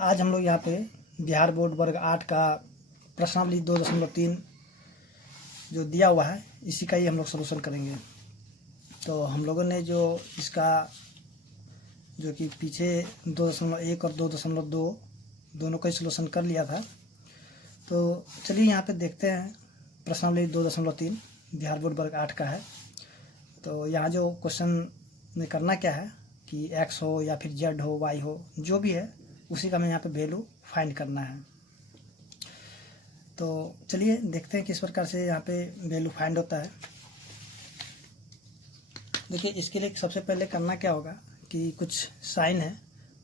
आज हम लोग यहाँ पे बिहार बोर्ड वर्ग 8 का प्रश्नावली 2.3 जो दिया हुआ है इसी का ही हम लोग सलूशन करेंगे। तो हम लोगों ने जो इसका जो कि पीछे 2.1 और 2.2 दोनों का ही सलूशन कर लिया था। तो चलिए यहाँ पे देखते हैं प्रश्नावली 2.3 बिहार बोर्ड वर्ग 8 का है। तो यहाँ जो क्वेश्चन में करना क्या है कि एक्स हो या फिर जेड हो वाई हो जो भी है उसी का हमें यहाँ पे वैल्यू फाइंड करना है। तो चलिए देखते हैं किस प्रकार से यहाँ पे वैल्यू फाइंड होता है। देखिए इसके लिए सबसे पहले करना क्या होगा कि कुछ साइन है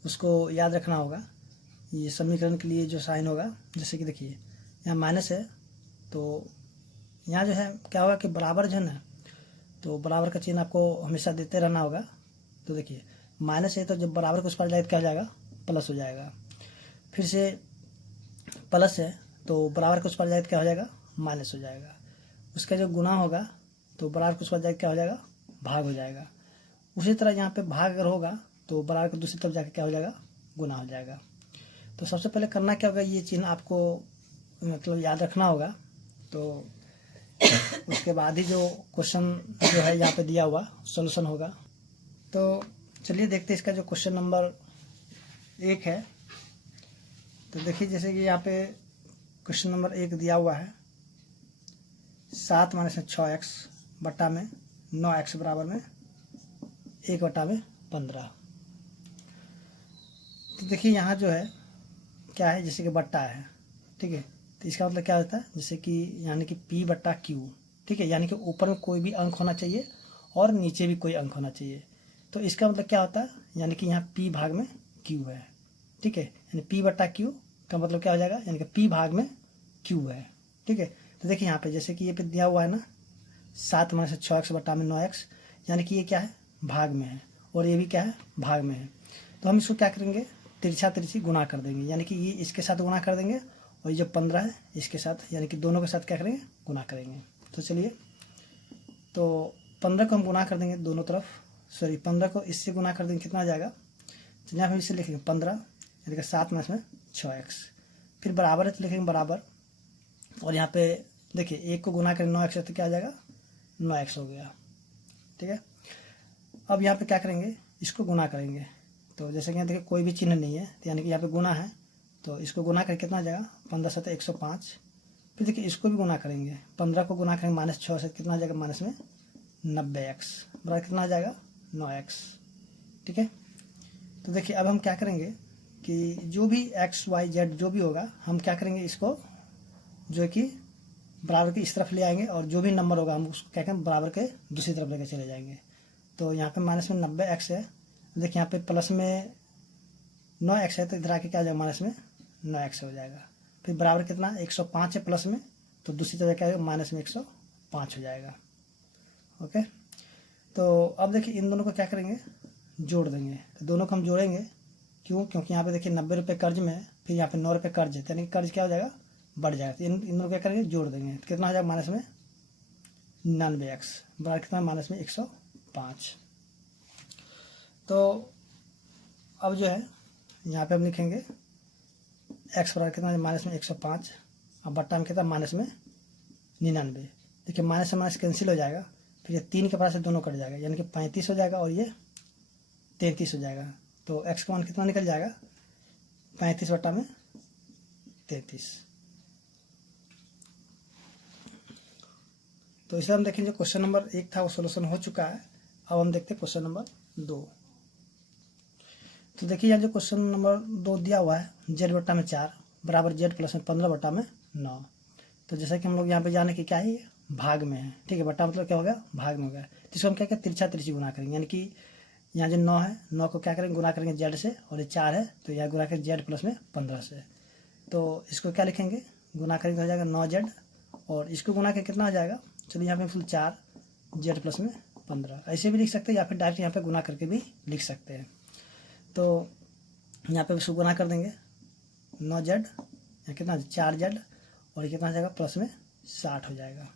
उसको याद रखना होगा। ये समीकरण के लिए जो साइन होगा, जैसे कि देखिए यहाँ माइनस है तो यहाँ जो है क्या होगा कि बराबर जो है ना, तो बराबर का चिन्ह आपको हमेशा देते रहना होगा। तो देखिए माइनस है तो जब बराबर को उस पर जाए क्या हो जाएगा, प्लस हो जाएगा। फिर से प्लस है तो बराबर को उस पर जाए क्या हो जाएगा, माइनस हो जाएगा। उसका जो गुना होगा तो बराबर को उस पर जाए क्या हो जाएगा, भाग हो जाएगा। उसी तरह यहाँ पे भाग अगर होगा तो बराबर को दूसरी तरफ जाकर क्या हो जाएगा, गुना हो जाएगा। तो सबसे पहले करना क्या होगा, ये चिन्ह आपको मतलब याद रखना होगा। तो उसके बाद ही जो क्वेश्चन जो है यहाँ पे दिया हुआ सॉल्यूशन होगा। तो चलिए देखते हैं इसका जो क्वेश्चन नंबर 1 है। तो देखिए जैसे कि यहाँ पे क्वेश्चन नंबर 1 दिया हुआ है 7 - 6x बट्टा में 9x बराबर में 1 बट्टा में 15। तो देखिए यहाँ जो है क्या है, जैसे कि बट्टा है, ठीक है। तो इसका मतलब क्या होता है, जैसे कि यानी कि p बट्टा q, ठीक है। यानी कि ऊपर में कोई भी अंक होना चाहिए और नीचे भी कोई अंक होना चाहिए। तो इसका मतलब क्या होता है, यानी कि यहाँ p भाग में q है, ठीक है। यानी p बट्टा q का मतलब क्या हो जाएगा, यानी कि p भाग में q है, ठीक है। तो देखिए यहाँ पे जैसे कि ये पे दिया हुआ है ना 7 - 6x बट्टा में 9x, यानी कि ये क्या है, भाग में है और ये भी क्या है, भाग में है। तो हम इसको क्या करेंगे, तिरछा तिरछी गुना कर देंगे, यानी कि ये इसके साथ गुना कर देंगे और ये जो 15 है इसके साथ, यानी कि दोनों के साथ क्या करेंगे, गुना करेंगे। तो चलिए तो 15 को हम गुना कर देंगे दोनों तरफ, 15 को इससे गुना कर देंगे, कितना आ जाएगा, तो यहाँ पर इसे लिखेंगे 15 यानी कि 7 में 6x, फिर बराबर है तो लिखेंगे बराबर। और यहाँ पे देखिए 1 को गुना करें 9x तो क्या आ जाएगा, 9x हो गया, ठीक है। अब यहाँ पे क्या करेंगे, इसको गुना करेंगे। तो जैसे कि यहाँ देखिए कोई भी चिन्ह नहीं है, तो यानी कि यहाँ पे गुना है, तो इसको गुना करके कितना आ जाएगा, 15 से 105। फिर देखिए इसको भी गुना करेंगे, 15 को गुना करेंगे -6 से कितना आ जाएगा, माइनस में 90x बराबर कितना आ जाएगा, 9x, ठीक है। तो देखिए अब हम क्या करेंगे कि जो भी x y z जो भी होगा हम क्या करेंगे, इसको जो कि बराबर के इस तरफ ले आएंगे और जो भी नंबर होगा हम उसको क्या करेंगे, बराबर के दूसरी तरफ लेकर चले जाएंगे। तो यहाँ पे माइनस में 90x है, देखिए यहाँ पे प्लस में 9x है, तो इधर आके क्या हो जाएगा, माइनस में 9x हो जाएगा। फिर बराबर कितना 105 है प्लस में, तो दूसरी तरफ क्या होगा, माइनस में 105 हो जाएगा। ओके, तो अब देखिए इन दोनों को क्या करेंगे, जोड़ देंगे। तो दोनों को हम जोड़ेंगे, क्यों, क्योंकि यहाँ पे देखिए 90 रुपये कर्ज में है, फिर यहाँ पे 9 रुपये कर्ज है, यानी कि कर्ज क्या हो जाएगा, बढ़ जाएगा। तो इन दोनों को क्या करेंगे, जोड़ देंगे, तो कितना हो जाएगा, माइनस में 99x बराबर कितना, माइनस में 105। तो अब जो है यहाँ पे हम लिखेंगे x बराबर कितना, माइनस में 105, अब बट्टा में कितना, माइनस में 99। देखिए माइनस से माइनस कैंसिल हो जाएगा, फिर ये 3 के पास से दोनों कट जाएगा, यानी कि 35 हो जाएगा और ये 33 हो जाएगा। तो x का मान कितना निकल जाएगा, 35 बट्टा में 33। तो इसे हम देखेंगे क्वेश्चन नंबर 1 था वो सोल्यूशन हो चुका है। अब हम देखते हैं क्वेश्चन नंबर 2। तो देखिए यहाँ जो क्वेश्चन नंबर 2 दिया हुआ है z बट्टा में 4 बराबर z प्लस में 15 बट्टा में 9। तो जैसा कि हम लोग यहाँ पे जाने की क्या है, भाग में है, ठीक है। बट्टा मतलब क्या हो गया, भाग में हो गया। तो इसको हम क्या करें, तिरछा तिरछी गुना करेंगे, यानी कि यहाँ जो 9 है 9 को क्या करेंगे, गुना करेंगे z से, और ये 4 है तो यहाँ गुना करेंगे z प्लस में 15 से। तो इसको क्या लिखेंगे, गुना करेंगे तो हो जाएगा 9z, और इसको गुना करके कितना आ जाएगा, चलिए यहाँ पे फुल 4 z प्लस में 15 ऐसे भी लिख सकते हैं, या फिर डायरेक्ट यहाँ पे गुना करके भी लिख सकते हैं। तो यहाँ पे इसको गुना कर देंगे 9z या कितना 4z, और ये कितना आ जाएगा, प्लस में 60 हो जाएगा।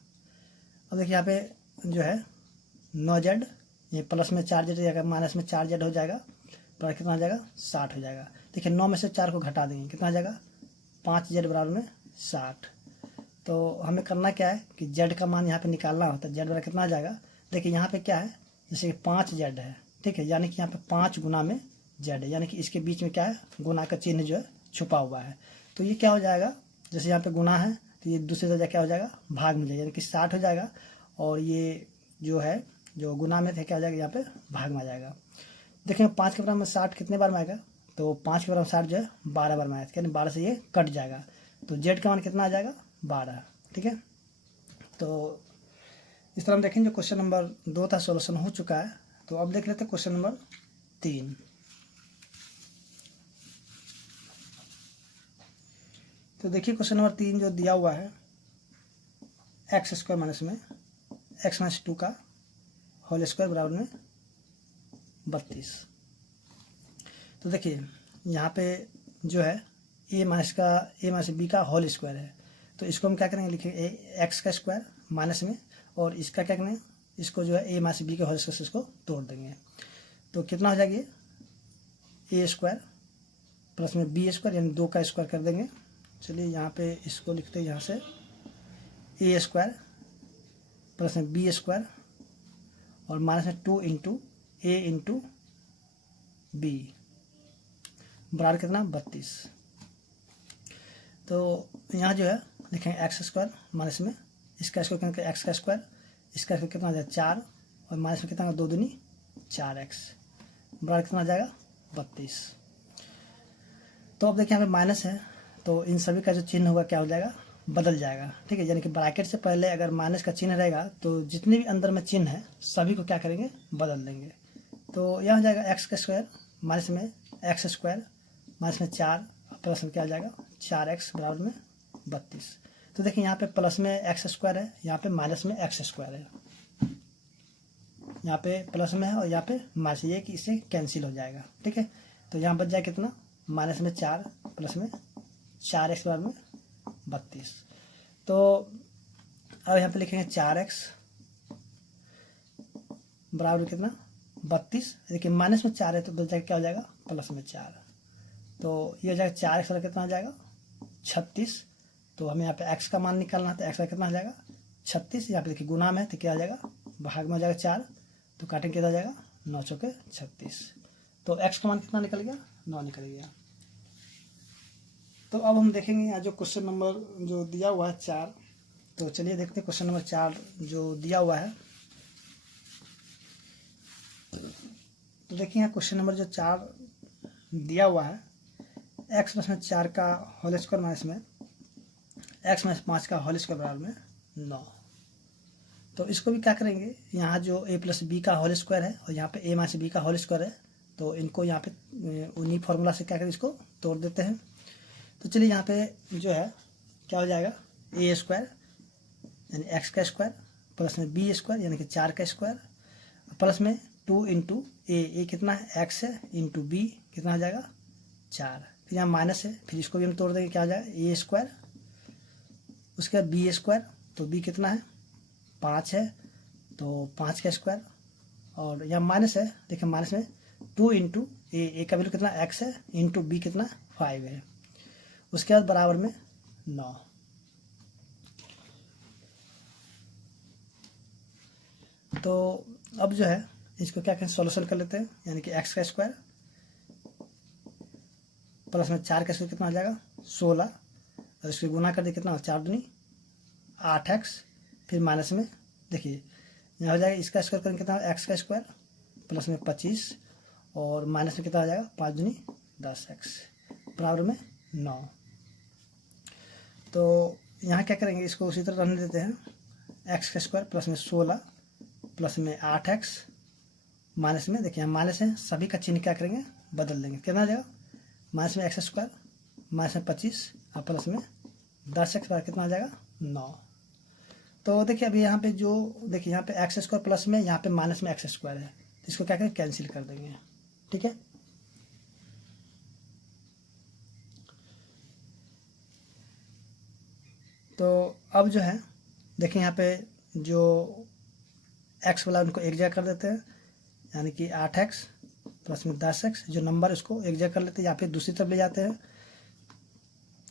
अब देखिए यहाँ पे जो है 9z ये प्लस में 4z जाएगा, माइनस में 4z हो जाएगा, पर कितना आ जाएगा, 60 हो जाएगा। देखिए 9 में से 4 को घटा देंगे, कितना आ जाएगा 5z बराबर में 60। तो हमें करना क्या है कि z का मान यहाँ पे निकालना होता है। z बराबर कितना आ जाएगा, देखिए यहाँ पे क्या है, जैसे कि 5z है, ठीक है, यानी कि यहाँ पे 5 गुना में z है, यानी कि इसके बीच में क्या है, गुना का चिन्ह जो है छुपा हुआ है। तो ये क्या हो जाएगा, जैसे यहाँ पे गुना है तो ये दूसरी जगह क्या हो जाएगा, भाग में जाएगा, यानी कि 60 हो जाएगा, और ये जो है जो गुना में थे क्या हो जाएगा, यहाँ पे भाग में आ जाएगा। देखेंगे 5 के बराबर में 60 कितने बार में आएगा, तो 5 के बराबर 60 जो है 12 बार में आएगा, यानी 12 से ये कट जाएगा, तो z का मान कितना आ जाएगा 12। ठीक है, तो इस तरह हम देखेंगे क्वेश्चन नंबर 2 था, सॉल्यूशन हो चुका है। तो अब देख लेते हैं क्वेश्चन नंबर 3। तो देखिए क्वेश्चन नंबर 3 जो दिया हुआ है, एक्स स्क्वायर माइनस में एक्स माइनस 2 का होल स्क्वायर बराबर में 32। तो देखिए यहाँ पे जो है ए माइनस बी का होल स्क्वायर है, तो इसको हम क्या करेंगे, लिखेंगे एक्स का स्क्वायर माइनस में, और इसका क्या करेंगे, इसको जो है ए माइनस बी के होल स्क्वायर से इसको तोड़ देंगे, तो कितना हो जाएगा, ए स्क्वायर प्लस में बी स्क्वायर, यानी 2 का स्क्वायर कर देंगे। चलिए यहाँ पे इसको लिखते हैं, यहाँ से ए स्क्वायर प्लस में बी स्क्वायर और माइनस में 2 इंटू ए इंटू बी बराबर कितना 32। तो यहाँ जो है लिखेंगे एक्स स्क्वायर माइनस में इसका स्क्वायर करेंगे एक्स का स्क्वायर, इसका स्क्वायर कितना आ जाएगा 4, और माइनस में कितना 2 दूनी 4x बराबर कितना आ जाएगा 32। तो अब देखिए यहाँ पे माइनस है, तो इन सभी का जो चिन्ह होगा क्या हो जाएगा, बदल जाएगा। ठीक है, यानी कि ब्रैकेट से पहले अगर माइनस का चिन्ह रहेगा तो जितने भी अंदर में चिन्ह है सभी को क्या करेंगे, बदल देंगे। तो यह हो जाएगा एक्स का स्क्वायर माइनस में एक्स स्क्वायर माइनस में 4 प्लस में क्या आ जाएगा 4x बराबर में 32। तो देखिए यहाँ पे प्लस में एक्स स्क्वायर है, यहाँ पे माइनस में एक्स स्क्वायर है, यहाँ पे प्लस में है और यहाँ पे माइनस, ये कि इससे कैंसिल हो जाएगा। ठीक है, तो यहाँ बच जाएगा कितना, माइनस में 4 प्लस में 4x बराबर में 32। तो अब यहाँ पे लिखेंगे 4x बराबर कितना 32, देखिए माइनस में 4 है तो दो जगह क्या हो जाएगा प्लस में 4, तो ये हो जाएगा 4x बराबर कितना आ जाएगा 36। तो हमें यहाँ पे x का मान निकालना है, तो x का कितना आ जाएगा 36, यहाँ पे देखिए गुना में तो क्या आ जाएगा भाग में हो जाएगा 4, तो काटेंगे कितना आ जाएगा 9 चौके 36। तो x का मान कितना निकल गया 9 निकल गया। तो अब हम देखेंगे यहाँ जो क्वेश्चन नंबर जो दिया हुआ है 4, तो चलिए देखते हैं क्वेश्चन नंबर 4 जो दिया हुआ है। तो देखिए यहाँ क्वेश्चन नंबर जो 4 दिया हुआ है, एक्स प्लस में 4 का होल स्क्वायर माइनस में एक्स माइनस 5 का होल स्क्वायर बराबर में 9। तो इसको भी क्या करेंगे, यहाँ जो ए प्लस बी का होल स्क्वायर है और यहाँ पे ए माइनस बी का होल स्क्वायर है, तो इनको यहाँ पे उन्हीं फॉर्मूला से क्या करें, इसको तोड़ देते हैं। तो चलिए यहाँ पे जो है क्या हो जाएगा, ए स्क्वायर यानी एक्स का स्क्वायर प्लस में बी स्क्वायर यानी कि 4 का स्क्वायर प्लस में 2 इंटू ए कितना है एक्स है इंटू बी कितना आ जाएगा 4, फिर यहाँ माइनस है, फिर इसको भी हम तोड़ देंगे, क्या आ जाएगा ए स्क्वायर, उसके बाद बी स्क्वायर, तो बी कितना है 5 है तो 5 का स्क्वायर, और यहाँ माइनस है, देखिए माइनस में 2 इंटू ए का वैल्यू कितना एक्स है इंटू बी कितना 5 है, उसके बाद बराबर में 9। तो अब जो है इसको क्या करें, सॉल्यूशन कर लेते हैं, यानी कि एक्स का स्क्वायर प्लस में 4 का स्क्वायर कितना आ जाएगा 16, और इसको गुना कर दे कितना 4 दूनी 8x, फिर माइनस में देखिए यहाँ हो जाएगा इसका स्क्वायर करेंगे कितना एक्स का स्क्वायर प्लस में 25 और माइनस में कितना आ जाएगा 5 दूनी 10x बराबर में 9। तो यहाँ क्या करेंगे, इसको उसी तरह रहने देते हैं, एक्स का स्क्वायर प्लस में 16 प्लस में 8x माइनस में देखिए यहाँ माइनस है, सभी का चिन्ह क्या करेंगे बदल देंगे, कितना आ जाएगा माइनस में एक्स स्क्वायर माइनस में 25 और प्लस में 10x बराबर कितना आ जाएगा 9। तो देखिए अभी यहाँ पे जो देखिए यहाँ पे एक्स स्क्वायर प्लस में यहाँ पे माइनस में एक्स स्क्वायर है, तो इसको क्या करें कैंसिल कर देंगे। ठीक है, तो अब जो है देखिए यहाँ पे जो एक्स वाला उनको एक जगह कर देते हैं, यानी कि 8x प्लस में 10x, जो नंबर उसको एक जगह कर लेते हैं या फिर दूसरी तरफ ले जाते हैं।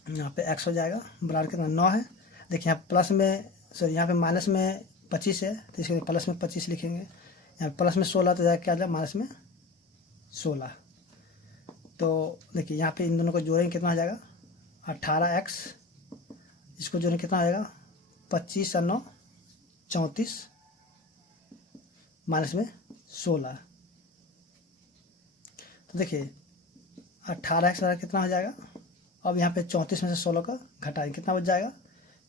यहाँ पे x हो जाएगा बराबर कितना 9 है। देखिए यहाँ प्लस में सॉरी यहाँ पे माइनस में 25 है तो इसके प्लस में 25 लिखेंगे। यहाँ प्लस में 16 तो जाएगा क्या जाएगा माइनस में 16। तो देखिए यहाँ पे इन दोनों को जोड़ेंगे कितना आ जाएगा 18x, इसको जोड़ेंगे कितना आ जाएगा 25 और 9 34 माइनस में 16। तो देखिए 18x कितना हो जाएगा। अब यहाँ पे 34 में से 16 का घटाएंगे कितना बच जाएगा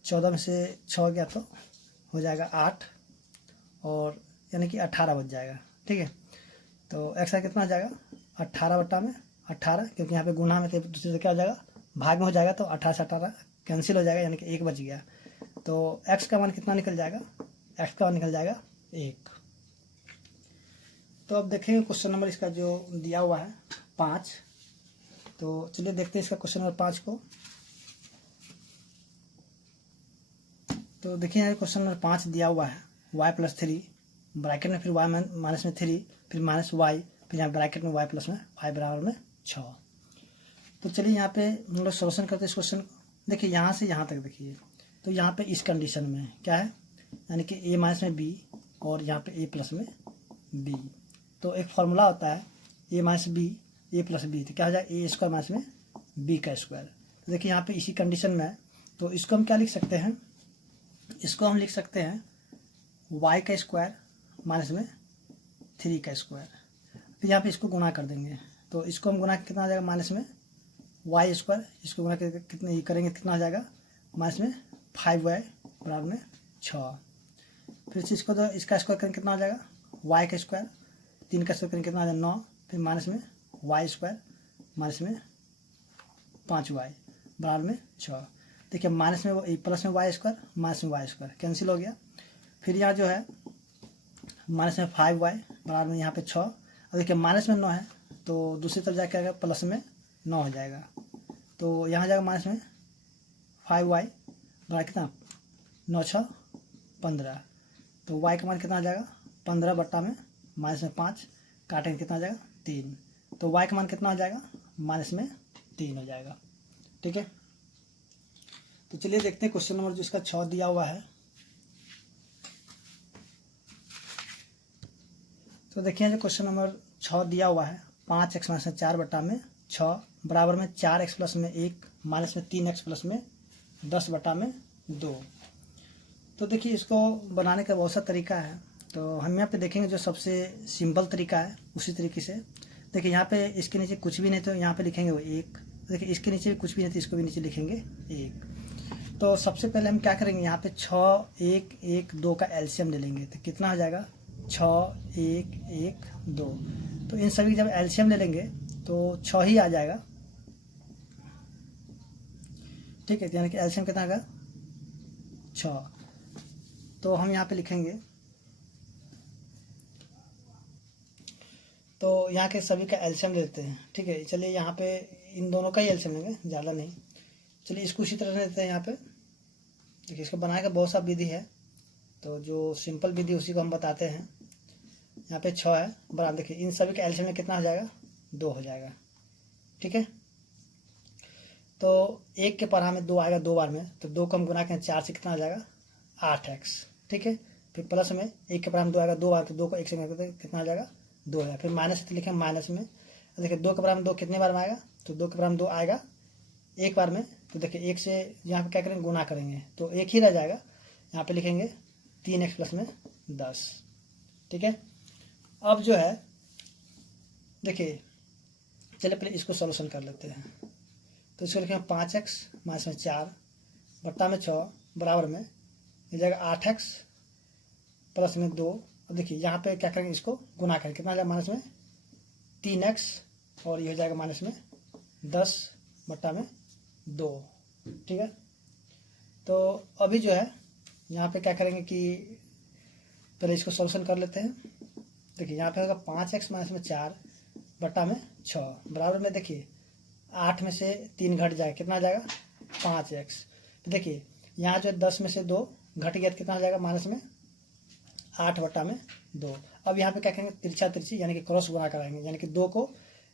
14 में से 6 गया तो हो जाएगा 8 और यानी कि 18 बच जाएगा। ठीक है, तो x का कितना हो जाएगा 18 बट्टा में 18, क्योंकि यहाँ पे गुणा में दूसरे से क्या हो जाएगा भाग में हो जाएगा तो 18 से 18 कैंसिल हो जाएगा यानी कि 1 बच गया। तो x का मान कितना निकल जाएगा, x का मान निकल जाएगा 1। तो अब देखेंगे क्वेश्चन नंबर इसका जो दिया हुआ है 5। तो चलिए देखते हैं इसका क्वेश्चन नंबर 5 को। तो देखिए यहाँ क्वेश्चन नंबर 5 दिया हुआ है y+3 ब्रैकेट में फिर y माइनस में 3 फिर माइनस y फिर यहाँ ब्रैकेट में y प्लस में 5 बराबर में 6। तो चलिए यहाँ पे हम लोग सोल्यूशन करते हैं इस क्वेश्चन को। देखिए यहाँ से यहाँ तक देखिए, तो यहाँ पे इस कंडीशन में क्या है यानी कि a माइनस में b और यहाँ पे a प्लस में b। तो एक फार्मूला होता है a minus b a plus b, तो क्या हो जाएगा a स्क्वायर माइनस में b का स्क्वायर। तो देखिए यहाँ पे इसी कंडीशन में है, तो इसको हम क्या लिख सकते हैं, इसको हम लिख सकते हैं y का स्क्वायर माइनस में 3 का स्क्वायर। फिर यहाँ पे इसको गुणा कर देंगे, तो इसको हम गुणा कितना आ जाएगा माइनस में y स्क्वायर, इसको गुणा करके कितने करेंगे कितना आ जाएगा माइनस में 5y बराबर में 6। फिर से इसको तो इसका स्क्वायर करेंगे कितना आ जाएगा y का स्क्वायर, 3 का स्क्वायर करेंगे कितना आ जाएगा 9, फिर माइनस में y स्क्वायर माइनस में 5y बराबर में 6। देखिए माइनस में प्लस में y स्क्वायर माइनस में y स्क्वायर कैंसिल हो गया। फिर यहाँ जो है माइनस में 5y बराबर में यहाँ पे 6, और देखिए माइनस में 9 है तो दूसरी तरफ जाकर आएगा प्लस में 9 हो जाएगा। तो यहाँ जाएगा माइनस में 5y बराबर कितना 9 6 15। तो y का मान कितना आ जाएगा 15 बट्टा में माइनस में 5 काटेंगे कितना आ जाएगा 3। तो y का मान कितना आ जाएगा माइनस में 3 हो जाएगा। ठीक है, तो चलिए देखते हैं क्वेश्चन नंबर जो इसका 6 दिया हुआ है। तो देखिए जो क्वेश्चन नंबर 6 दिया हुआ है 5x माइनस में 4 बट्टा में 6 बराबर में 4x प्लस में 1 माइनस में 3x प्लस में 10 बट्टा में 2। तो देखिए इसको बनाने का बहुत सा तरीका है, तो हम यहाँ पे देखेंगे जो सबसे सिंपल तरीका है उसी तरीके से। देखिए यहाँ पे इसके नीचे कुछ भी नहीं तो यहाँ पे लिखेंगे वो 1, देखिए इसके नीचे भी कुछ भी नहीं तो इसको भी नीचे लिखेंगे 1। तो सबसे पहले हम क्या करेंगे यहाँ पे 6 1 1 2 का एलसीएम ले लेंगे, तो कितना हो जाएगा 6 1 1 2। तो इन सभी जब एलसीएम ले लेंगे तो 6 ही आ जाएगा। ठीक है, यानी कि एलसीएम कितना आएगा 6। तो हम यहाँ पे लिखेंगे, तो यहाँ के सभी का एलसीएम लेते हैं। ठीक है, चलिए यहाँ पे इन दोनों का ही एलसीएम लेंगे, ज़्यादा नहीं। चलिए इसको इसी तरह लेते हैं। यहाँ पे देखिए इसको बनाने का बहुत सा विधि है, तो जो सिंपल विधि उसी को हम बताते हैं। यहाँ पे 6 है बराबर, देखिए इन सभी का एलसीएम में कितना हो जाएगा 2 हो जाएगा। ठीक है, तो 1 के पढ़ा में 2 आएगा 2 बार में, तो 2 को हम गुना करें 4 से कितना हो जाएगा 8x। ठीक है, फिर प्लस में 1 के पढ़ा में 2 आएगा 2 बार, तो 2 को 1 से गुना करते कितना हो जाएगा 2 आएगा। फिर माइनस से लिखें माइनस में, देखिए 2 के पढ़ा में 2 कितने बार में आएगा, तो 2 के पढ़ा में 2 आएगा 1 बार में, तो देखिए 1 से यहाँ पे क्या करेंगे गुना करेंगे तो 1 ही रह जाएगा। यहाँ पे लिखेंगे 3x प्लस में 10। ठीक है, अब जो है देखिए चलिए पहले इसको सॉल्यूशन कर लेते हैं। तो इसको लिखेंगे 5x माइनस में 4 बट्टा में 6 बराबर में ये जाएगा 8x प्लस में 2। और देखिए यहाँ पे क्या करेंगे इसको गुना करेंगे कितना आ जाएगा माइनस में 3x और ये हो जाएगा माइनस में 10 बट्टा में 2। ठीक है, तो अभी जो है यहाँ पे क्या करेंगे कि पहले इसको सॉल्यूशन कर लेते हैं। देखिए यहाँ पे होगा 5x माइनस में 4 बट्टा में 6 बराबर में, देखिए 8 में से 3 घट जाएगा कितना आ जाएगा 5x। तो देखिए यहाँ जो 10 में से 2 घट गया तो कितना आ जाएगा माइनस में 8 बट्टा में 2। अब यहाँ पे क्या करेंगे, तिरछा तिरछी यानी कि क्रॉस गुना कराएंगे, यानी कि 2 को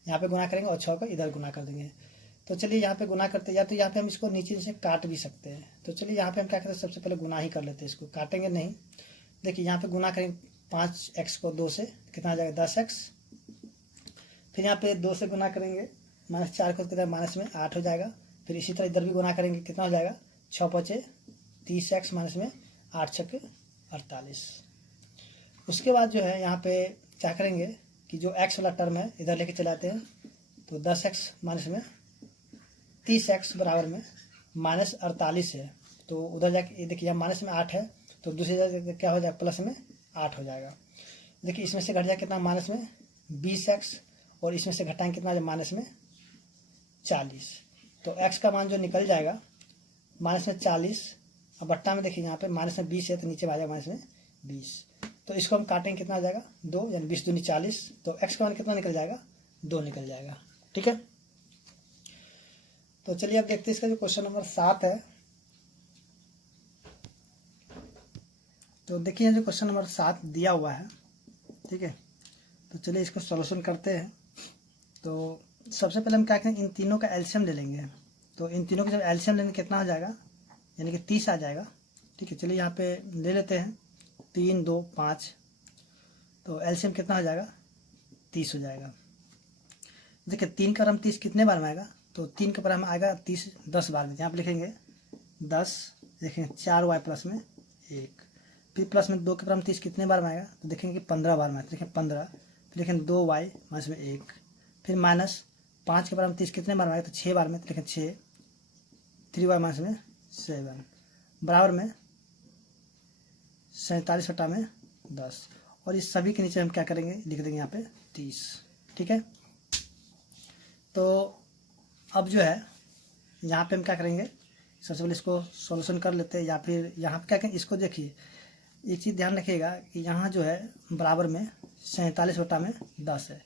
यहाँ पे गुना करेंगे और 6 को इधर गुना कर देंगे। तो चलिए यहाँ पे गुना करते, या तो यहाँ पे हम इसको नीचे से काट भी सकते हैं। तो चलिए यहाँ पे हम क्या करते हैं, सबसे पहले गुना ही कर लेते हैं, इसको काटेंगे नहीं। देखिए यहाँ पे गुना करेंगे 5x को 2 से, कितना आ जाएगा 10x। फिर यहाँ पे 2 से गुना करेंगे, -4 को कितना माइनस में 8 हो जाएगा। फिर इसी तरह इधर भी गुना करेंगे, कितना हो जाएगा 6 5 30x माइनस में 8 6 48। उसके बाद जो है यहाँ पे क्या करेंगे कि जो x वाला टर्म है इधर लेके चले आते हैं। तो 10x माइनस में 30x बराबर में -48 है। तो उधर जाके देखिए यहाँ माइनस में 8 है, तो दूसरी जगह क्या हो जाएगा, प्लस में 8 हो जाएगा। देखिए इसमें से घट जाए कितना, माइनस में 20x, और इसमें से घटाएंगे कितना, माइनस में 40। तो x का मान जो निकल जाएगा माइनस में 40, अब बट्टा में देखिए यहाँ पे माइनस में 20 है, तो नीचे आ जाएगा माइनस में 20। तो इसको हम काटेंगे, कितना आ जाएगा 2, यानी 20 दूनी 40। तो x का मान कितना निकल जाएगा, 2 निकल जाएगा। ठीक है, तो चलिए अब देखते हैं इसका जो क्वेश्चन नंबर 7 है। तो देखिए जो क्वेश्चन नंबर 7 दिया हुआ है, ठीक है, तो चलिए इसको सॉल्यूशन करते हैं। तो सबसे पहले हम क्या करेंगे, इन तीनों का एलसीएम ले लेंगे। तो इन तीनों का जब एलसीएम लेंगे कितना हो जाएगा, यानी कि 30 आ जाएगा। ठीक है, चलिए यहाँ पे ले लेते हैं 3 2 5। तो एलसीएम कितना हो जाएगा, 30 हो जाएगा। देखिए 3 का क्रम 30 कितने बार में आएगा, तो 3 का क्रम आएगा 30 10 बार में। यहाँ पे लिखेंगे 10, देखेंगे 4y प्लस में 1। फिर प्लस में 2 का क्रम 30 कितने बार में आएगा, तो देखेंगे कि 15 बार में, तो देखें 15। फिर लिखेंगे 2y माइनस में 1। फिर माइनस 5 के बराबर 30 कितने बार में आएगा, तो 6 बार में, तो लिखें 6। 3y माइनस में 7 बराबर में 47 बटा में 10। और इस सभी के नीचे हम क्या करेंगे, लिख देंगे यहाँ पे 30। ठीक है, तो अब जो है यहाँ पे हम क्या करेंगे, सबसे पहले इसको सॉल्यूशन कर लेते हैं, या फिर यहाँ पे क्या करें, इसको देखिए एक चीज़ ध्यान रखिएगा कि यहाँ जो है बराबर में 47 बटा में 10 है।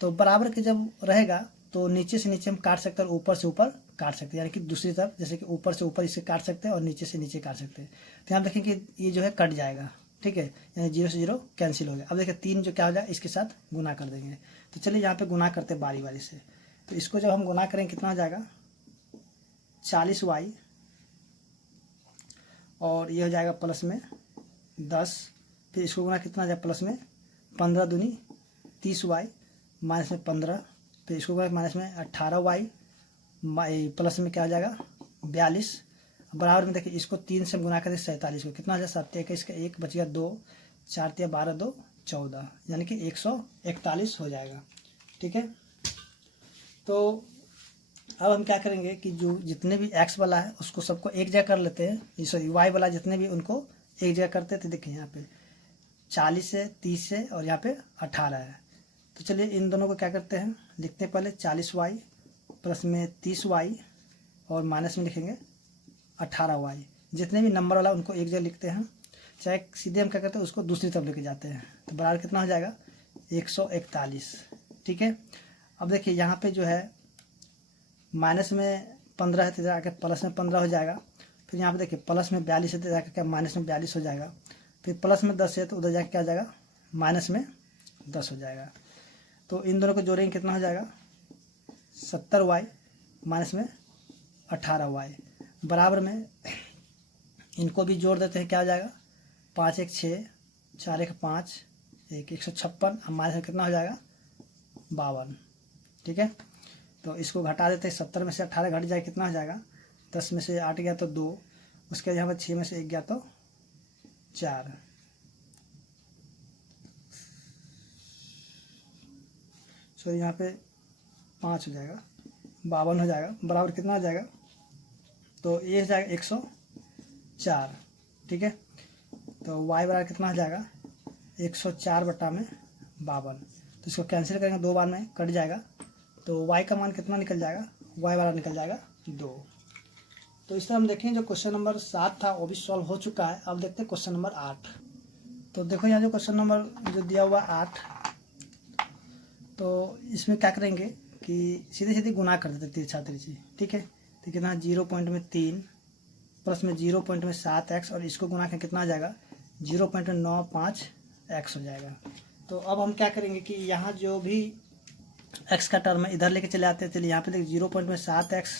तो बराबर के जब रहेगा तो नीचे से नीचे हम काट सकते हैं और ऊपर से ऊपर काट सकते हैं, यानी कि दूसरी तरफ जैसे कि ऊपर से ऊपर इसे काट सकते हैं और नीचे से नीचे काट सकते हैं। तो यहाँ देखें कि ये जो है कट जाएगा, ठीक है, यानी 0 से 0 कैंसिल हो गया। अब देखिए 3 जो क्या हो जाए इसके साथ गुना कर देंगे। तो चलिए यहाँ पे गुना करते हैं बारी बारी से। तो इसको जब हम गुना करेंगे कितना हो जाएगा 40y, और ये हो जाएगा प्लस में 10। फिर इसको गुना कितना हो जाएगा प्लस में 15 दूनी 30y माइनस में 15। फिर इसको गुना माइनस में 18y प्लस में क्या हो जाएगा 42 बराबर में। देखिए इसको 3 से गुना करें 47 को, कितना हो जाएगा 7 21 का 1 बच गया 2, 4 3 12 2 14, यानी कि 141 हो जाएगा। ठीक है, तो अब हम क्या करेंगे कि जो जितने भी x वाला है उसको सबको एक जगह कर लेते हैं, सॉरी y वाला जितने भी उनको एक जगह करते थे। देखिए यहाँ पे 40 है 30 है और यहाँ पे 18 है। तो चलिए इन दोनों को क्या करते हैं, लिखते हैं पहले 40y प्लस में 30y और माइनस में लिखेंगे 18y। जितने भी नंबर वाला उनको एक जगह लिखते हैं, चाहे सीधे हम क्या करते हैं उसको दूसरी तरफ लेके जाते हैं। तो बराबर कितना हो जाएगा 141। ठीक है, अब देखिए यहाँ पे जो है माइनस में 15 है तो जाकर प्लस में 15 हो जाएगा। फिर यहाँ पे देखिए प्लस में 42 है तो जाकर क्या माइनस में 42 हो जाएगा। फिर प्लस में 10 है तो उधर जाकर क्या हो जाएगा माइनस में 10 हो जाएगा। तो इन दोनों को जोड़ेंगे कितना हो जाएगा 70y माइनस में 18y बराबर में इनको भी जोड़ देते हैं, क्या हो जाएगा 5 1 6 4 1 5 1 156 अब माइनस में कितना हो जाएगा 52। ठीक है, तो इसको घटा देते हैं, 70 में से 18 घट जाए कितना हो जाएगा 10 में से 8 गया तो 2, उसके यहाँ पर 6 में से 1 गया तो 4, सॉरी यहाँ पे 5 हो जाएगा 52 हो जाएगा बराबर कितना हो जाएगा, तो ये हो जाएगा 104। ठीक है, तो y बराबर कितना हो जाएगा 104 बटा में 52। तो इसको कैंसिल करेंगे 2 बार में कट जाएगा, तो y का मान कितना निकल जाएगा y बराबर निकल जाएगा 2। तो इस तरह हम देखें जो क्वेश्चन नंबर 7 था वो भी सॉल्व हो चुका है। अब देखते हैं क्वेश्चन नंबर 8। तो देखो यहाँ जो क्वेश्चन नंबर जो दिया हुआ 8, तो इसमें क्या करेंगे कि सीधे सीधे गुना कर देते तिरछा तिरछी। ठीक है, तो कितना 0.3 प्लस में 0.7x और इसको गुना कर कितना आ जाएगा 0.95x हो जाएगा। तो अब हम क्या करेंगे कि यहाँ जो भी x का टर्म है इधर लेके चले आते हैं। चलिए यहाँ पे देखिए 0.7x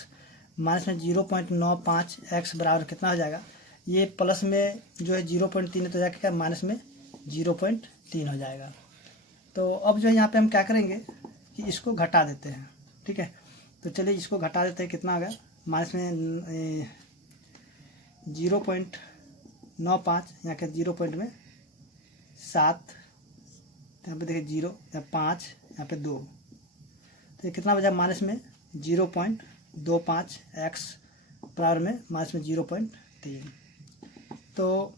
माइनस में 0.95x बराबर कितना हो जाएगा, ये प्लस में जो है 0.3 है तो जाके क्या माइनस में 0.3 हो जाएगा। तो अब जो है यहाँ पे हम क्या करेंगे कि इसको घटा देते हैं, ठीक है। तो चलिए इसको घटा देते हैं, कितना आ गया माइनस में 0.95 यहाँ के 0 में 7, यहाँ पे देखिए 0 या 5 यहाँ पे 2, तो ये कितना बचा माइनस में 0.25x बराबर में माइनस में 0.3। तो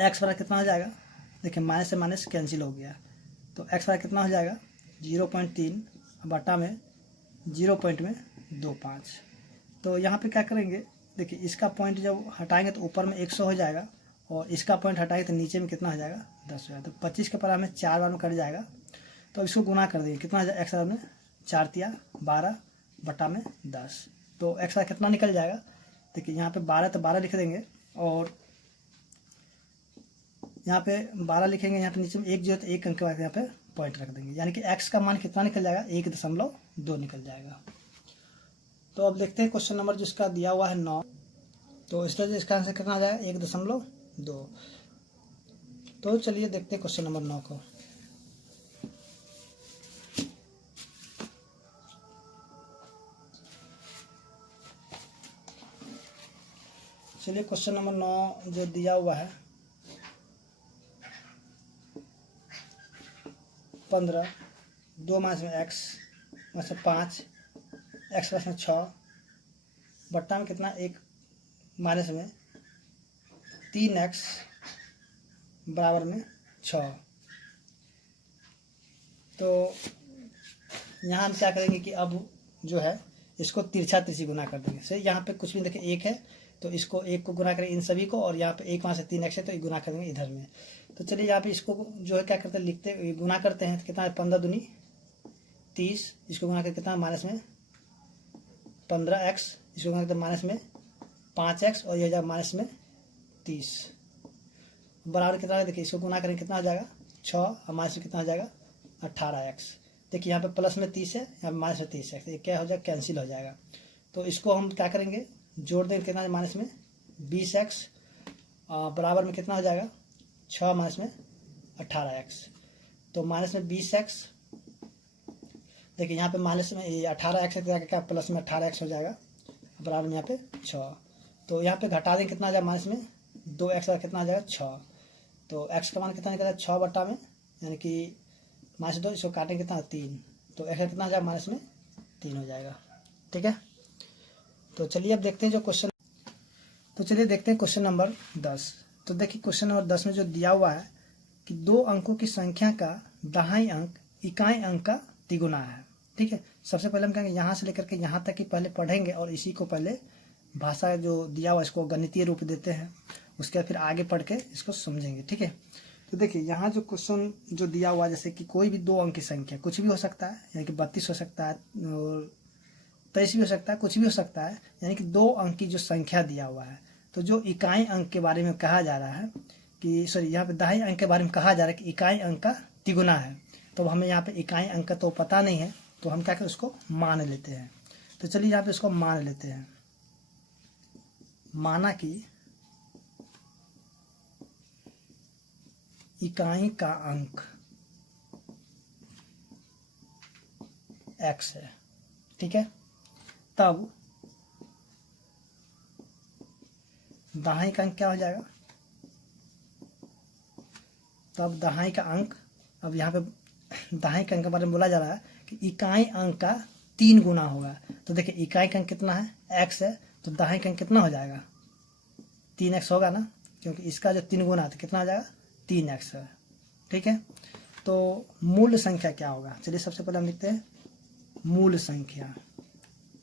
x बराबर कितना हो जाएगा, देखिए माइनस से माइनस कैंसिल हो गया, तो x बराबर कितना हो जाएगा 0.3 बटा में 0.25। तो यहाँ पे क्या करेंगे, देखिए इसका पॉइंट जब हटाएंगे तो ऊपर में 100 हो जाएगा और इसका पॉइंट हटाएंगे तो नीचे में कितना हो जाएगा 10 हो जाएगा। तो 25 के पर हमें 4 बार में कट जाएगा, तो इसको गुना कर देंगे, कितना हो जाएगा x में 4 तिया 12 बटा में 10। तो x कितना निकल जाएगा, देखिए यहाँ पे 12 तो 12 लिख देंगे और यहाँ पे 12 लिखेंगे, यहाँ पे नीचे में 1 जो तो 1 अंक के बाद यहाँ पे पॉइंट रख देंगे, यानी कि x का मान कितना निकल जाएगा 1.2 निकल जाएगा। तो अब देखते हैं क्वेश्चन नंबर जिसका दिया हुआ है 9, तो इसलिए इसका आंसर कितना आ जाएगा 1.2। तो चलिए देखते हैं क्वेश्चन नंबर 9 को। चलिए क्वेश्चन नंबर 9 जो दिया हुआ है 15 2 माइनस में x माइनस 5 x प्लस में 6 बट्टा में कितना 1 माइनस में 3x बराबर में 6। तो यहाँ हम क्या करेंगे कि अब जो है इसको तिरछा तिरछी गुना कर देंगे। सही, यहाँ पे कुछ भी देखिए 1 है तो इसको 1 को गुना करें इन सभी को, और यहाँ पे 1 वहाँ से 3x है तो गुना कर देंगे इधर में। तो चलिए यहाँ पे इसको जो है क्या करते हैं लिखते गुना करते हैं, तो कितना है 15 दूनी 30, इसको गुना करके कितना माइनस में 15x, इसको गुना करते माइनस में 5x और ये हो जाएगा माइनस में 30 बराबर कितना है, देखिए इसको गुना करेंगे कितना हो जाएगा 6 और माइनस में कितना हो जाएगा 18x। देखिए यहाँ पे प्लस में 30 है, यहाँ माइनस में 30x, ये क्या हो जाएगा कैंसिल हो जाएगा। तो इसको हम क्या करेंगे जोड़ देंगे, कितना है माइनस में 20x बराबर में कितना हो जाएगा 6 माइनस में 18x। तो माइनस में 20x, देखिए यहाँ पे माइनस में 18x है तो क्या प्लस में 18x हो जाएगा बराबर में यहाँ पे 6। तो यहाँ पे घटा देंगे कितना आ जाएगा माइनस में 2x का कितना आ जाएगा 6। तो x का मान कितना निकला 6 बट्टा में यानी कि माइनस 2, इसको काटेंगे कितना 3, तो x का कितना आ जाएगा माइनस में 3 हो जाएगा। ठीक है, तो चलिए अब देखते हैं जो क्वेश्चन, तो चलिए देखते हैं क्वेश्चन नंबर 10। तो देखिए क्वेश्चन नंबर 10 में जो दिया हुआ है कि 2 अंकों की संख्या का दहाई अंक इकाई अंक का तिगुना है। ठीक है, सबसे पहले हम कहेंगे यहाँ से लेकर के यहाँ तक ही पहले पढ़ेंगे और इसी को पहले भाषा जो दिया हुआ इसको गणितीय रूप देते हैं, उसके बाद फिर आगे पढ़ के इसको समझेंगे। ठीक है, तो देखिए यहाँ जो क्वेश्चन जो दिया हुआ जैसे कि कोई भी 2 अंक की संख्या कुछ भी हो सकता है, यानी कि 32 हो सकता है और 23 भी हो सकता है, कुछ भी हो सकता है, यानी कि 2 अंक की जो संख्या दिया हुआ है। तो जो इकाई अंक के बारे में कहा जा रहा है कि सॉरी यहाँ पे दहाई अंक के बारे में कहा जा रहा है कि इकाई अंक का तिगुना है। तो हमें यहाँ पे इकाई अंक का तो पता नहीं है, तो हम क्या करें उसको मान लेते हैं। तो चलिए यहाँ पे इसको मान लेते हैं, माना कि इकाई का अंक x है। ठीक है, तब दहाई का अंक क्या हो जाएगा, तब दहाई का अंक, अब यहाँ पे दहाई का अंक के बारे में बोला जा रहा है कि इकाई अंक का 3 गुना होगा। तो देखिए इकाई का अंक कितना है x है, तो दहाई का अंक कितना हो जाएगा 3x होगा ना, क्योंकि इसका जो 3 गुना है तो कितना हो जाएगा 3x है। ठीक है, तो मूल संख्या क्या होगा, चलिए सबसे पहले हम लिखते हैं मूल संख्या।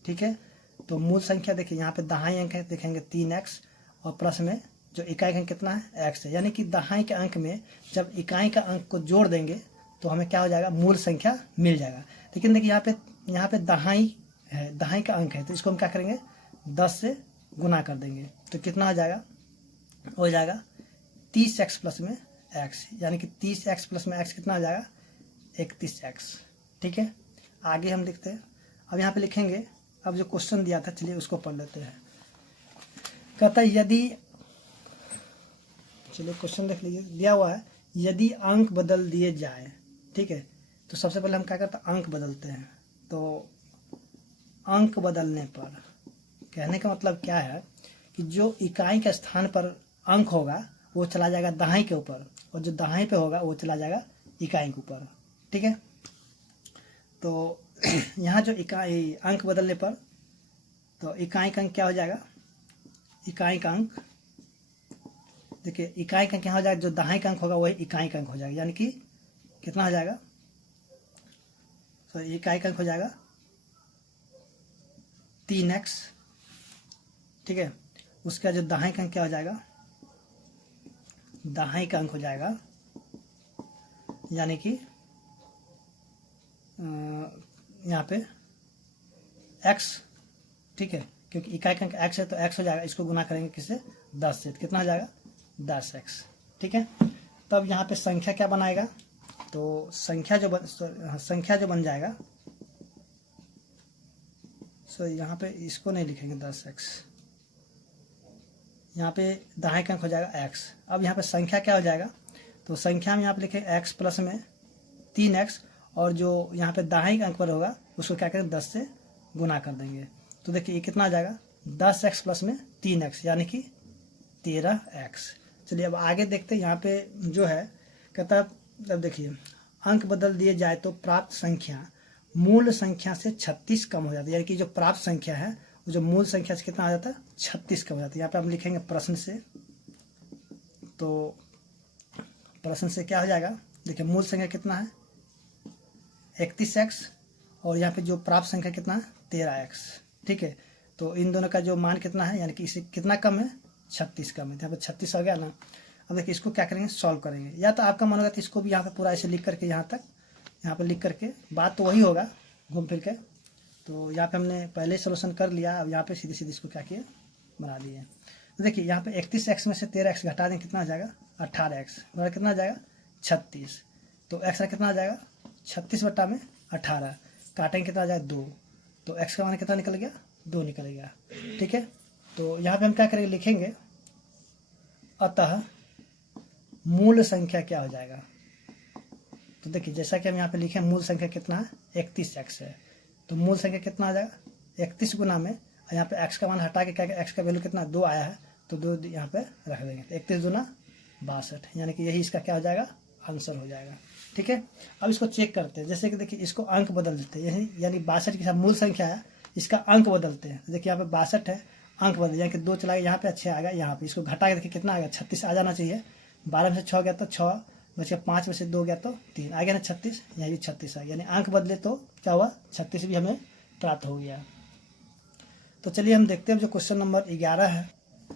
ठीक है, तो मूल संख्या देखिए यहाँ पे दहाई अंक है, देखेंगे 3x और प्लस में जो इकाई का अंक कितना है x है, यानी कि दहाई के अंक में जब इकाई का अंक को जोड़ देंगे तो हमें क्या हो जाएगा मूल संख्या मिल जाएगा। लेकिन देखिए यहाँ पे दहाई है, दहाई का अंक है, तो इसको हम क्या करेंगे 10 से गुना कर देंगे, तो कितना हो जाएगा 30x प्लस में एक्स, यानी कि 30x प्लस में x कितना आ जाएगा 31x। ठीक है, आगे हम लिखते हैं। अब यहाँ पे लिखेंगे, अब जो क्वेश्चन दिया था चलिए उसको पढ़ लेते हैं। कहता है यदि, चलिए क्वेश्चन देख लीजिए, दिया हुआ है यदि अंक बदल दिए जाए। ठीक है, तो सबसे पहले हम क्या करते हैं, अंक बदलते हैं। तो अंक बदलने पर, कहने का मतलब क्या है कि जो इकाई के स्थान पर अंक होगा वो चला जाएगा दहाई के ऊपर, और जो दहाई पे होगा वो चला जाएगा इकाई के ऊपर। ठीक है, तो यहाँ जो इकाई अंक बदलने पर, तो इकाई का अंक क्या हो जाएगा, इकाई का अंक, देखिए इकाई का अंक क्या हो जाएगा, जो दहाई का अंक होगा वही इकाई का अंक हो जाएगा, यानी कि कितना हो जाएगा, तो इकाई का अंक हो जाएगा 3x। ठीक है, उसका जो दहाई का अंक क्या हो जाएगा, दहाई का अंक हो जाएगा यानी कि यहाँ पे x। ठीक है, क्योंकि इकाई का अंक x है तो x हो जाएगा, इसको गुना करेंगे किससे 10 से, कितना हो जाएगा 10x। ठीक है, तब यहाँ पे संख्या क्या बनाएगा, तो संख्या जो बन जाएगा, सो यहाँ पे इसको नहीं लिखेंगे 10x, यहाँ पे दाएं का अंक हो जाएगा x। अब यहाँ पे संख्या क्या हो जाएगा, तो संख्या में यहाँ पे लिखेंगे x प्लस में 3x, और जो यहाँ पे दाएं अंक पर होगा उसको क्या करेंगे 10 से गुना कर देंगे। तो देखिए ये कितना आ जाएगा 10x प्लस में 3x यानी कि 13x। चलिए अब आगे देखते हैं, यहाँ पे जो है कहता, अब देखिए अंक बदल दिए जाए तो प्राप्त संख्या मूल संख्या से 36 कम हो जाती है, यानी कि जो प्राप्त संख्या है वो जो मूल संख्या से कितना आ जाता है 36 कम हो जाती है। यहाँ पे हम लिखेंगे प्रश्न से, तो प्रश्न से क्या हो जाएगा, देखिए मूल संख्या कितना है 31x, और यहाँ पे जो प्राप्त संख्या कितना है 13x। ठीक है, तो इन दोनों का जो मान कितना है, यानी कि इसे कितना कम है 36 कम है, यहाँ पे 36 आ गया ना। अब देखिए इसको क्या करेंगे, सॉल्व करेंगे, या तो आपका मन होगा तो इसको भी यहाँ पे पूरा ऐसे लिख करके यहाँ तक, यहाँ पे लिख करके, बात तो वही होगा घूम फिर के। तो यहाँ पे हमने पहले सोल्यूशन कर लिया, अब यहाँ पे सीधे सीधे इसको क्या किया बना दिए। तो देखिए यहाँ पे 31x में से 13x घटा दें कितना आ जाएगा 18x, और कितना आ जाएगा 36। तो x का कितना आ जाएगा 36 बटा में 18, काटेंगे कितना आ जाएगा 2, तो x का मान कितना निकल गया 2 निकल गया। ठीक है, तो यहाँ पे हम क्या करेंगे, लिखेंगे अतः मूल संख्या क्या हो जाएगा। तो देखिए जैसा कि हम यहाँ पे लिखे मूल संख्या कितना है 31x है, तो मूल संख्या कितना आ जाएगा 31 गुना में, यहाँ पे x का मान हटा के क्या, x का वैल्यू कितना 2 आया है, तो 2 यहाँ पे रख देंगे, 31 दूना 62, यानी कि यही इसका क्या हो जाएगा आंसर हो जाएगा। ठीक है, अब इसको चेक करते हैं, जैसे कि देखिए इसको अंक बदल देते हैं, यही यानी 62 के साथ मूल संख्या है इसका अंक बदलते हैं। देखिए यहाँ पे 62 है, अंक बदल यानी कि 2 चला गया यहाँ पे, अच्छे आ गया यहाँ पे, इसको घटा के देखिए कितना आ गया 36 आ जाना चाहिए, 12 में से 6 गया तो 6 बच गया, 5 में से 2 गया तो 3 आ गया ना 36, यहाँ भी 36 आ गया, यानी अंक बदले तो क्या हुआ 36 भी हमें प्राप्त हो गया। तो चलिए हम देखते हैं जो क्वेश्चन नंबर 11 है।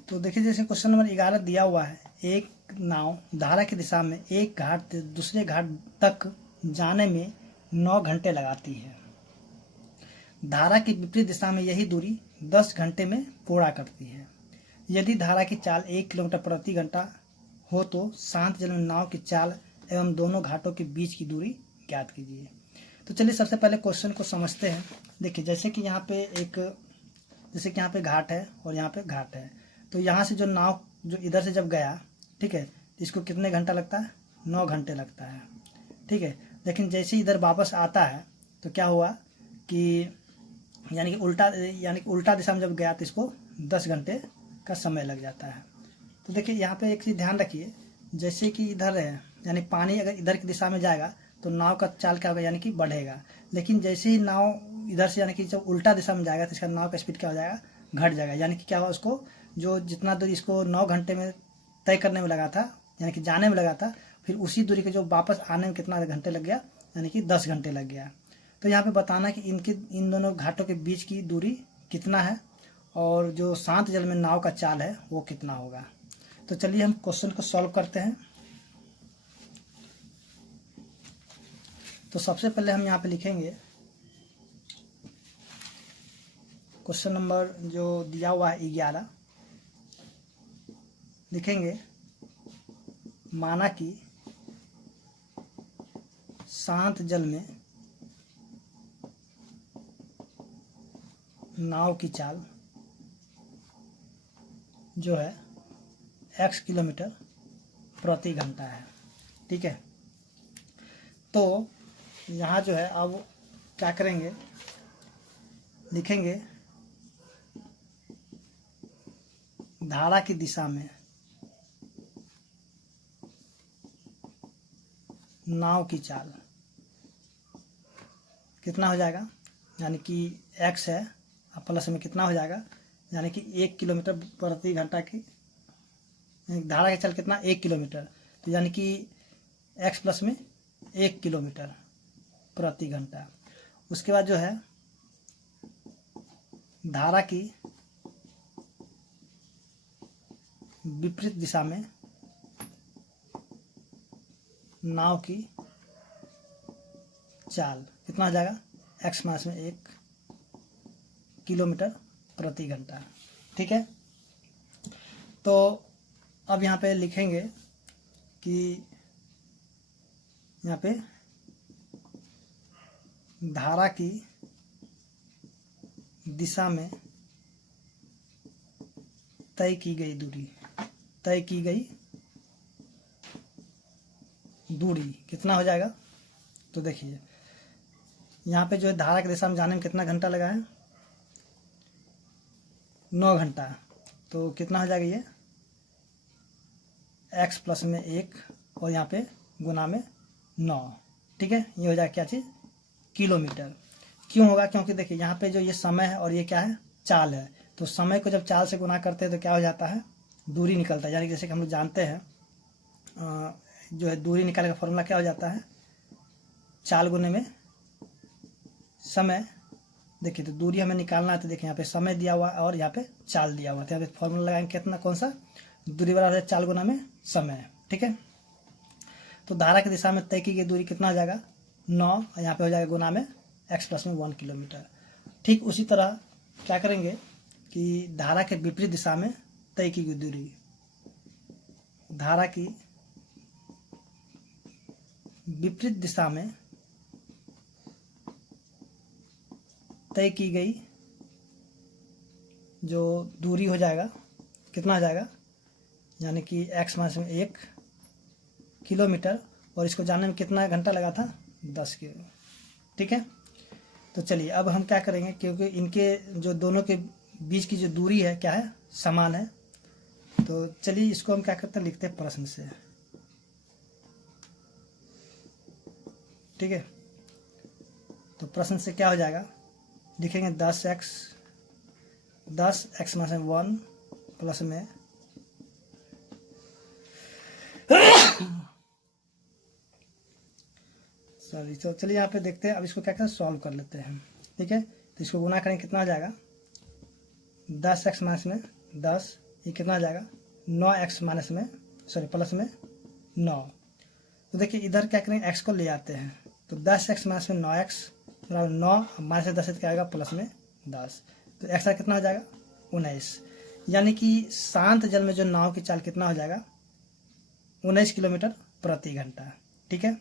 तो देखिए जैसे क्वेश्चन नंबर 11 दिया हुआ है, एक नाव धारा की दिशा में एक घाट से दूसरे घाट तक जाने में 9 घंटे लगाती है, धारा की विपरीत दिशा में यही दूरी 10 घंटे में पूरा करती है। यदि धारा की चाल 1 किलोमीटर प्रति घंटा हो तो शांत जल में नाव की चाल एवं दोनों घाटों के बीच की दूरी ज्ञात कीजिए। तो चलिए सबसे पहले क्वेश्चन को समझते हैं। देखिए जैसे कि यहाँ पे यहाँ पे घाट है और यहाँ पे घाट है, तो यहाँ से जो नाव जो इधर से जब गया, ठीक है, तो इसको कितने घंटा लगता है 9 घंटे लगता है। ठीक है, लेकिन जैसे इधर वापस आता है तो क्या हुआ कि यानी कि उल्टा दिशा में जब गया तो इसको 10 घंटे का समय लग जाता है। तो देखिए यहाँ पे एक चीज़ ध्यान रखिए, जैसे कि इधर है यानी पानी अगर इधर की दिशा में जाएगा तो नाव का चाल क्या होगा यानी कि बढ़ेगा, लेकिन जैसे ही नाव इधर से यानी कि जब उल्टा दिशा में जाएगा तो इसका नाव का स्पीड क्या हो जाएगा घट जाएगा, यानी कि क्या होगा उसको जो जितना दूरी इसको 9 घंटे में तय करने में लगा था यानी कि जाने में लगा था, फिर उसी दूरी के जो वापस आने में कितना घंटे लग गया यानी कि 10 घंटे लग गया। तो यहाँ पे बताना कि इन दोनों घाटों के बीच की दूरी कितना है और जो शांत जल में नाव का चाल है वो कितना होगा। तो चलिए हम क्वेश्चन को सॉल्व करते हैं। तो सबसे पहले हम यहाँ पे लिखेंगे क्वेश्चन नंबर जो दिया हुआ है 11, लिखेंगे माना कि शांत जल में नाव की चाल जो है x किलोमीटर प्रति घंटा है। ठीक है, तो यहाँ जो है अब क्या करेंगे, लिखेंगे धारा की दिशा में नाव की चाल कितना हो जाएगा, यानी कि x है अब प्लस में कितना हो जाएगा, यानी कि 1 किलोमीटर प्रति घंटा की धारा की चाल कितना 1 किलोमीटर, तो यानी कि x प्लस में 1 किलोमीटर प्रति घंटा। उसके बाद जो है धारा की विपरीत दिशा में नाव की चाल कितना हो जाएगा, x माइनस में 1 किलोमीटर प्रति घंटा। ठीक है, तो अब यहाँ पे लिखेंगे कि यहाँ पे धारा की दिशा में तय की गई दूरी कितना हो जाएगा, तो देखिए यहाँ पे जो है धारा की दिशा में जाने में कितना घंटा लगा है, 9 घंटा, तो कितना हो जाएगा ये x प्लस में 1 और यहाँ पे गुना में 9। ठीक है, ये हो जाएगा क्या चीज़, किलोमीटर। क्यों होगा, क्योंकि देखिए यहाँ पे जो ये समय है और ये क्या है, चाल है, तो समय को जब चाल से गुना करते हैं तो क्या हो जाता है, दूरी निकलता है। यानी जैसे कि हम लोग जानते हैं जो है दूरी निकालने का फॉर्मूला क्या हो जाता है, चाल गुने में समय। देखिए तो दूरी हमें निकालना है, तो देखिए यहाँ पे समय दिया हुआ और यहाँ पे चाल दिया हुआ है, तो यहाँ पे फॉर्मूला लगाएंगे कितना, कौन सा, दूरी बराबर है चाल गुना में समय। ठीक है, तो धारा की दिशा में तय की गई दूरी कितना हो जाएगा, 9, यहाँ पे हो जाएगा गुना में x प्लस में 1 किलोमीटर। ठीक उसी तरह क्या करेंगे कि धारा के विपरीत दिशा में तय की गई दूरी, धारा की विपरीत दिशा में तय की गई जो दूरी हो जाएगा कितना हो जाएगा, यानी कि x माइनस में 1 किलोमीटर, और इसको जानने में कितना घंटा लगा था, 10 किलो। ठीक है, तो चलिए अब हम क्या करेंगे, क्योंकि इनके जो दोनों के बीच की जो दूरी है क्या है, समान है, तो चलिए इसको हम क्या करते हैं, लिखते हैं प्रश्न से। ठीक है, तो प्रश्न से क्या हो जाएगा, लिखेंगे 10x माइनस 1 प्लस में सॉरी, तो चलिए यहाँ पे देखते हैं, अब इसको क्या करें, सॉल्व कर लेते हैं। ठीक है, तो इसको गुना करेंगे कितना आ जाएगा, 10x माइनस में 10, ये कितना आ जाएगा, 9x माइनस में प्लस में 9। तो देखिए इधर क्या करेंगे, x को ले आते हैं, तो 10x माइनस में 9x बराबर 9 माइनस से 10 क्या आएगा, प्लस में 10, तो x का कितना हो जाएगा, 19। यानी कि शांत जल में जो नाव की चाल कितना हो जाएगा, 19 किलोमीटर प्रति घंटा। ठीक है,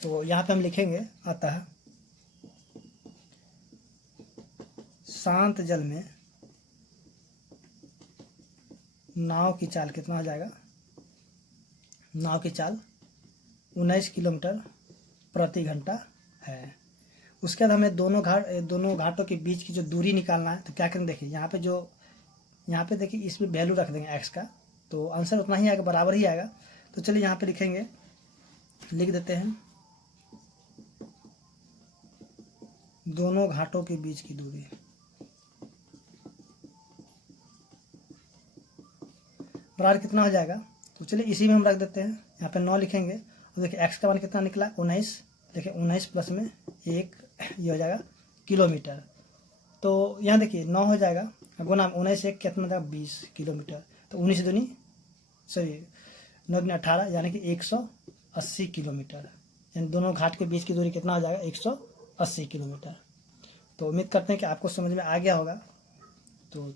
तो यहाँ पे हम लिखेंगे, अतः शांत जल में नाव की चाल कितना हो जाएगा, नाव की चाल 19 किलोमीटर प्रति घंटा है। उसके बाद हमें दोनों घाटों के बीच की जो दूरी निकालना है, तो क्या करेंगे, देखिए यहाँ पे देखिए इसमें वैल्यू रख देंगे x का, तो आंसर उतना ही आएगा, बराबर ही आएगा। तो चलिए यहाँ पे लिखेंगे, लिख देते हैं दोनों घाटों के बीच की दूरी, बराबर कितना हो जाएगा, तो चलिए इसी में हम रख देते हैं, यहाँ पे 9 लिखेंगे, और देखिए x का मान कितना निकला, 19, देखिए 19 प्लस में 1, ये हो जाएगा किलोमीटर। तो यहाँ देखिए 9 हो जाएगा, गुना 19 1 कितना हो जाएगा, 20 किलोमीटर, तो 19 दूनी 9 दूनी 18, यानी कि 180 किलोमीटर, यानी दोनों घाट के बीच की दूरी कितना हो जाएगा, 180 किलोमीटर। तो उम्मीद करते हैं कि आपको समझ में आ गया होगा। तो